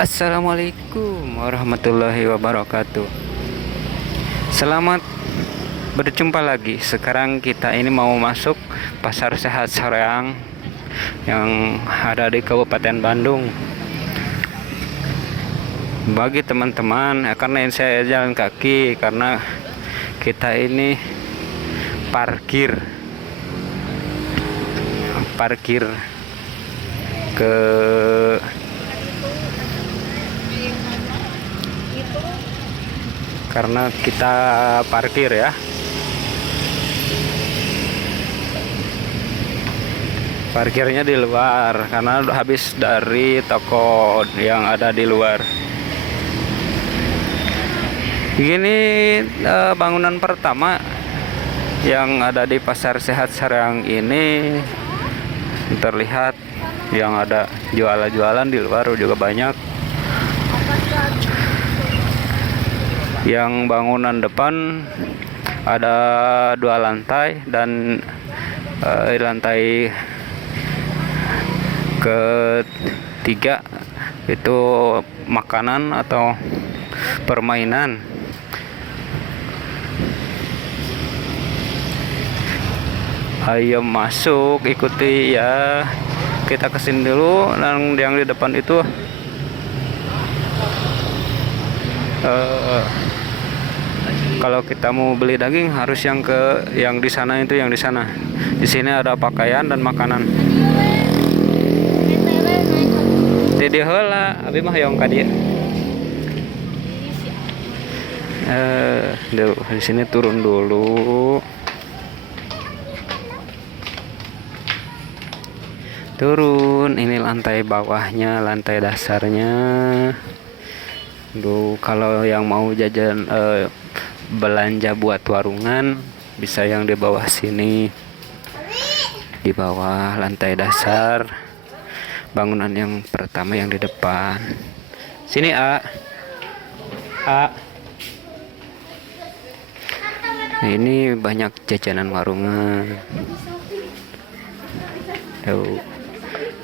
Assalamualaikum warahmatullahi wabarakatuh. Selamat berjumpa lagi. Sekarang kita ini mau masuk Pasar Sehat Soreang yang ada di Kabupaten Bandung. Bagi teman-teman, karena ini saya jalan kaki karena kita ini parkir ke karena kita parkir ya. Parkirnya di luar karena habis dari toko yang ada di luar. Begini bangunan pertama yang ada di Pasar Sehat Soreang ini terlihat yang ada jualan-jualan di luar juga banyak. Yang bangunan depan ada 2 lantai dan lantai ketiga itu makanan atau permainan. Ayo masuk, ikuti ya. Kita kesini dulu. Yang di depan itu kalau kita mau beli daging harus yang di sana itu, yang di sana. Di sini ada pakaian dan makanan. Jadi heula, abi mah yang ka dieu. Di sini turun dulu. Turun, ini lantai bawahnya, lantai dasarnya. Kalau yang mau jajan belanja buat warungan bisa yang di bawah sini, di bawah lantai dasar bangunan yang pertama yang di depan sini. Nah, ini banyak jajanan warungan. Tuh,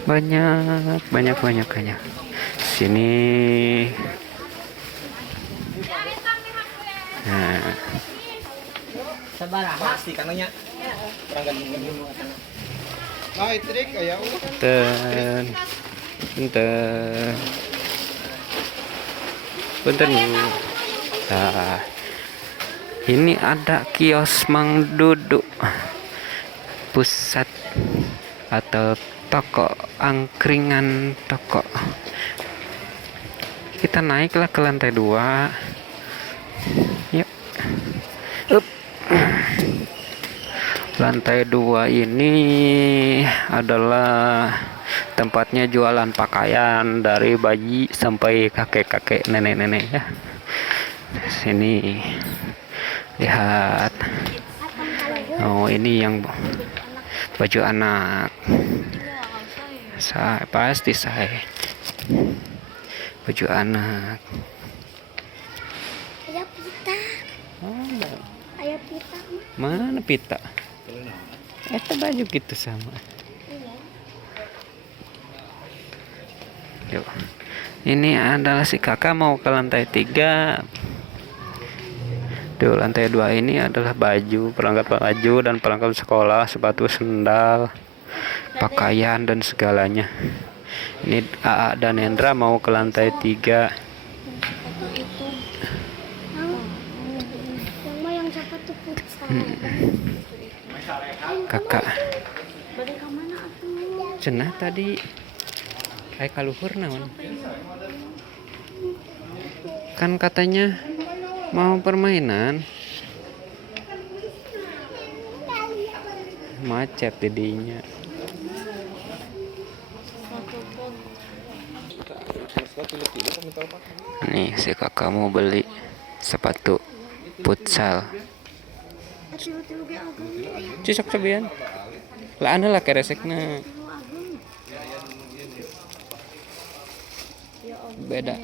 banyak sini. Nah, sabaraha pasti kananya peranggan dulu. Nah, trik aya Punten. Nah, ini ada kios Mang Dudu, pusat atau toko angkringan toko. Kita naiklah ke lantai 2. Yuk. Lantai 2 ini adalah tempatnya jualan pakaian dari bayi sampai kakek-kakek, nenek-nenek ya. Sini lihat. Oh, ini yang baju anak. Pasti saya baju anak. Ayah pita. Oh, Ayah pita. mana pita? Itu baju gitu sama. Yuk. Ini adalah si kakak mau ke lantai 3. Di lantai 2 ini adalah baju, perangkat baju dan perangkat sekolah, sepatu, sendal, pakaian dan segalanya. Ini AA dan Hendra mau ke lantai 3. Yang sepatu futsal. Kakak Balik ke mana atuh? cenah tadi kayak kaluhur naon. Kan katanya mau permainan. Macet didinya. Nih si kakak mau beli sepatu futsal. Cisok sebian. Lah anu lah keresekna. Beda.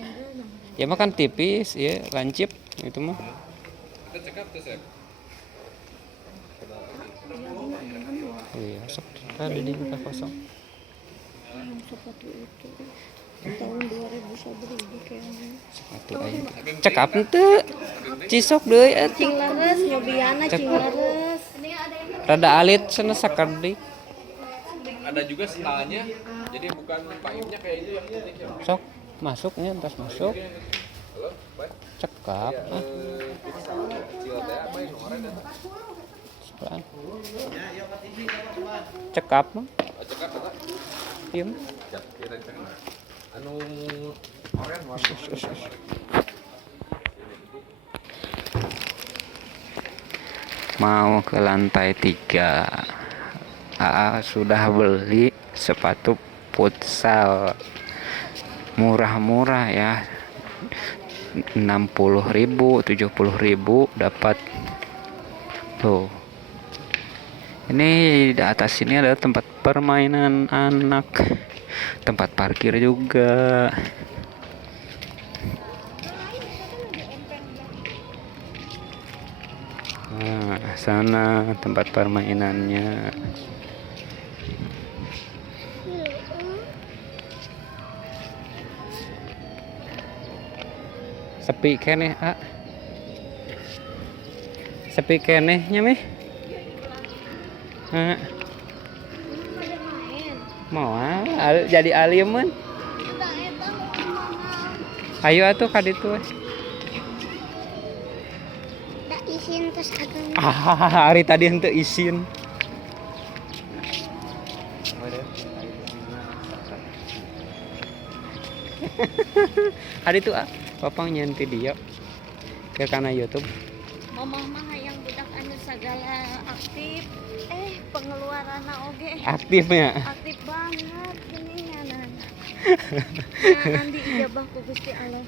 Ya makan tipis, ya lancip itu mah. Iya, sok tadi di kosong. Sepatu itu tahun 2000. 1.000 kayaknya. Sepatu aja. Cekap henteu. Cisok deui eta. Cing leres, nyobiana cing leres. Rada alit cenah sakardik. Ada juga setelahnya. Jadi bukan paimnya kayak itu yang penting. Sok masuknya entas masuk. Cekap. Sekarang. Cekap mah. Cekap apa? Diem. Anu oren Mau ke lantai 3. AA sudah beli sepatu futsal murah-murah ya, 60.000 70.000 dapat tuh. Ini di atas ini ada tempat permainan anak, tempat parkir juga. Nah, sana tempat permainannya. Sepi keneh, A. Sepi keneh nya meh. Heeh. Mau jadi alieun. Ayo atuh ka ditu we. Da isin terus agang. Hari tadi henteu isin. Hari itu papang nyen video ke kana YouTube. Mamah mah hayang budak anu sagala aktif. Pengeluaranna oge Aktifnya. aktif banget gini nyanan. Andi ijabah ku Gusti Allah.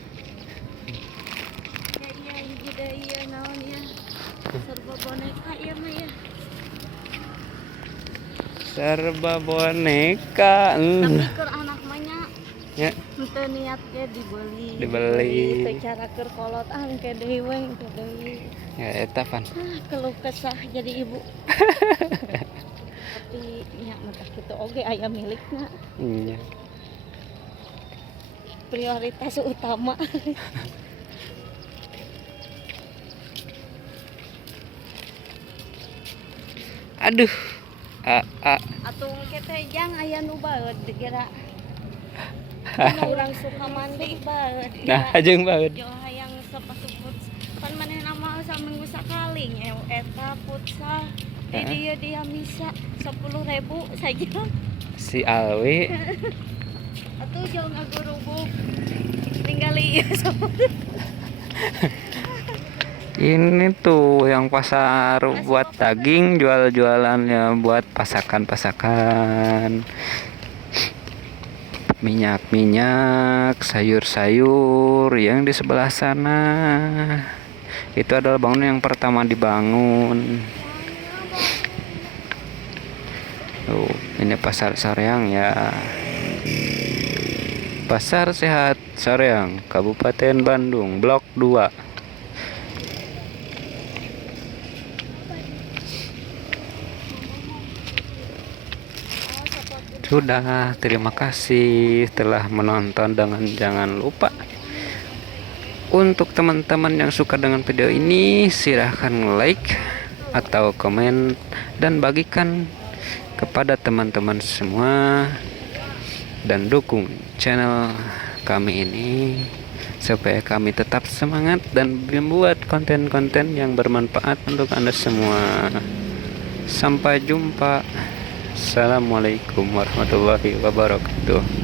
Ya iya hiji deui ieu naon ya. Serba boneka ieu mah ya. Serba boneka. Tapi keur anak mah nya Ya, henteu niat ke dibeli. Dibeli. Teu cara keur kolot engke deui we engke deui. ya eta pan. Keluh kesah jadi ibu. Tapi nya mah kitu oge aya milikna. Iya. Prioritas utama. Aduh. Atuh engke teh jang aya nu baeud kira. Urang suka mandi baeud. Nah, jeung banget. Jo hayang sepatu futsal. Pan manehna mah saminggu sakali nyew eta futsal. Di dieu dia misa 10.000 saja. Si Alwi Atuh jo ngagurubuk. Tinggali ieu sama. ini tuh yang pasar buat daging, jual-jualannya buat pasakan-pasakan. Minyak-minyak, sayur-sayur yang di sebelah sana. Itu adalah bangunan yang pertama dibangun. Tuh, ini pasar Soreang ya. Pasar Sehat Soreang, Kabupaten Bandung, Blok 2. Sudah, terima kasih telah menonton, dengan jangan lupa untuk teman-teman yang suka dengan video ini silahkan like atau komen dan bagikan kepada teman-teman semua dan dukung channel kami ini supaya kami tetap semangat dan membuat konten-konten yang bermanfaat untuk Anda semua. Sampai jumpa. Assalamualaikum warahmatullahi wabarakatuh.